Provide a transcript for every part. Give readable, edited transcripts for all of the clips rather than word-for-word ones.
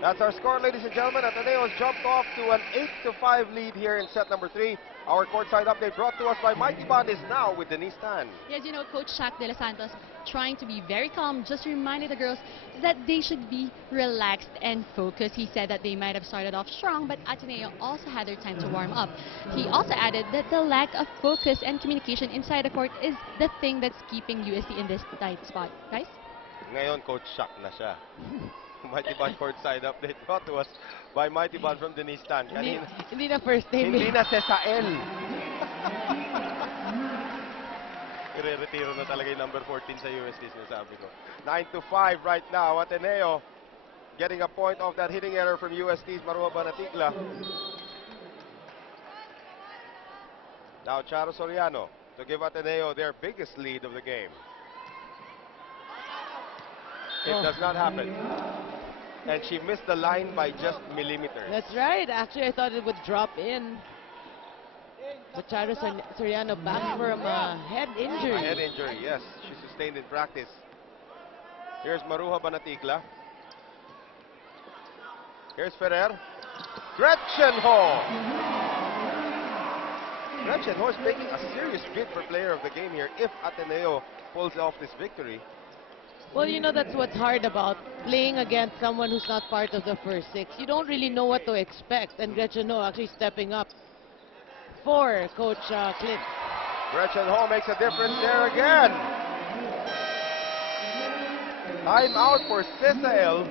That's our score, ladies and gentlemen. Ateneo's jumped off to an 8-5 lead here in set number 3. Our courtside update brought to us by Mighty Bond is now with Denise Tan. Yes, you know, Coach Shaq De Los Santos, trying to be very calm, just reminded the girls that they should be relaxed and focused. He said that they might have started off strong, but Ateneo also had their time to warm up. He also added that the lack of focus and communication inside the court is the thing that's keeping UST in this tight spot. Guys? Ngayon, Coach Shaq na siya. Mighty Bond courtside update brought to us by Mighty Bond from Denise Tan. Hindi na first name. Hindi na Cesael. Ire-retiro na talaga yung number 14 sa UST, sinasabi ko. 9-5 right now. Ateneo getting a point off that hitting error from UST's Maruha Banatigla. Now Charo Soriano to give Ateneo their biggest lead of the game. It does not happen. And she missed the line by just millimeters. That's right. Actually, I thought it would drop in. But Charo Soriano back from a head injury. Head injury, yes. She sustained in practice. Here's Maruha Banatigla. Here's Ferrer. Gretchen Ho. Gretchen Ho is making a serious bid for player of the game here if Ateneo pulls off this victory. Well, you know, that's what's hard about playing against someone who's not part of the first six. You don't really know what to expect. And Gretchen Ho actually stepping up for Coach Clint. Gretchen Ho makes a difference there again. Time out for Cesael.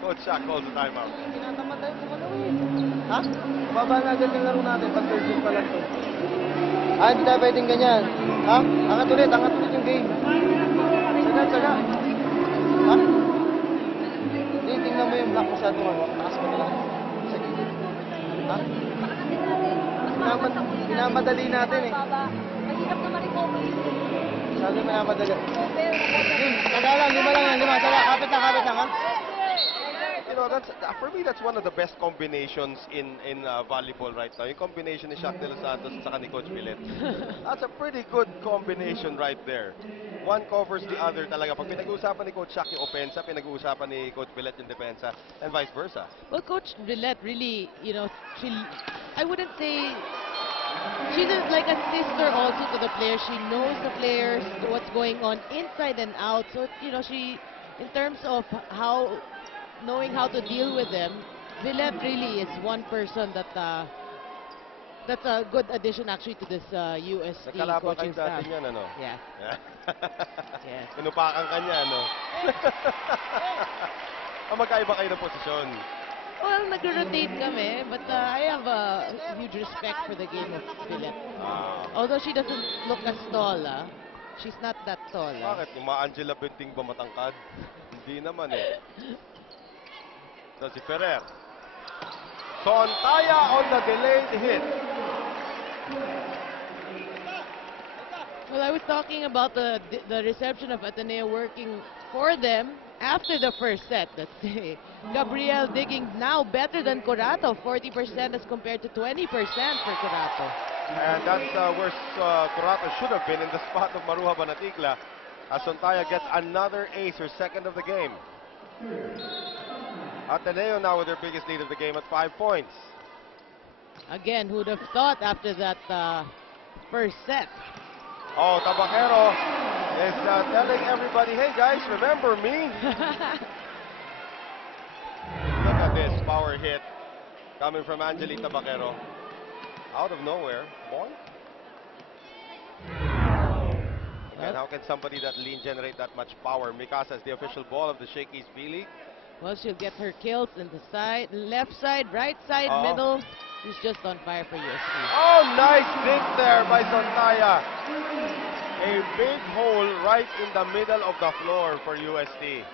Coach Shaq calls the timeout. Tinatamad tayo kumalaw eh. Ha? Baba na agad yung laro natin pag third game pa lang to. Hindi tayo pwedeng ganyan. Ha? Angat ulit yung game. Saga. Ha? Hindi, tingnan mo yung block masyado. Takas mo na lang. Sa gilid. Ha? Pinamadali natin eh. Mahirap na ma-recover. Masyado minamadali. Taga lang, lima lang yan. Taga, kapit lang ha? You know, for me, that's one of the best combinations in volleyball right now. Yung combination ni Shaq De Los Santos at saka ni Coach Milet. That's a pretty good combination right there. One covers the other talaga. Pag pinag-uusapan ni Coach Shaq yung offensa, pinag-uusapan ni Coach Milet yung depensa, and vice versa. Well, Coach Milet really, you know, I wouldn't say she's like a sister also to the players. She knows the players, what's going on inside and out. So, you know, she, in terms of knowing how to deal with them, Milet really is one person that's a good addition actually to this UST coaching staff. Nakalapang niyan, ano? Yeah. Yes. Pinupakan ka niya, ano? Magkaiba kayo ng posisyon. Well, nag-rotate kami, but I have a huge respect for the game of Milet. Although she doesn't look as tall, she's not that tall. Bakit? Yung mga Angela Benting ba matangkad? Hindi naman eh. So si Ferrer. Sontaya on the delayed hit. Well, I was talking about the reception of Ateneo working for them after the first set. Let's say Gabriel digging now better than Corato, 40% as compared to 20% for Corato. And that's where Corato should have been, in the spot of Maruha Banatigla, as Sontaya gets another ace, her second of the game. Ateneo now with their biggest lead of the game at 5 points. Again, who'd have thought after that first set? Oh, Tabacero is telling everybody, hey guys, remember me? Look at this power hit coming from Angelique Tabacero. Out of nowhere. Ball? Again, how can somebody that lean generate that much power? Mikasa is the official ball of the Shakey's V-League. Well, she'll get her kills in the side, left side, right side, middle. She's just on fire for UST. Oh, nice dig there by Sontaya. A big hole right in the middle of the floor for UST.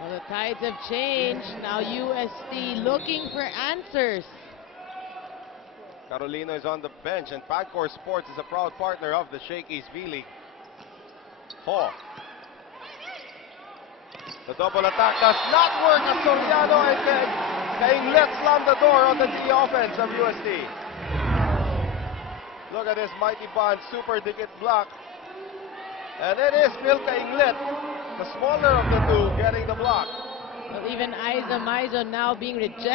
Well, the tides have changed. Now UST looking for answers. Carolino is on the bench, and Pagcor Sports is a proud partner of the Shakey's V-League. The double attack does not work as Soriano and Kainglet slam the door on the D offense of UST. Look at this Mighty Bond super dikit block. And it is Phil Kainglet, the smaller of the two, getting the block. Even Isa Maizo now being rejected.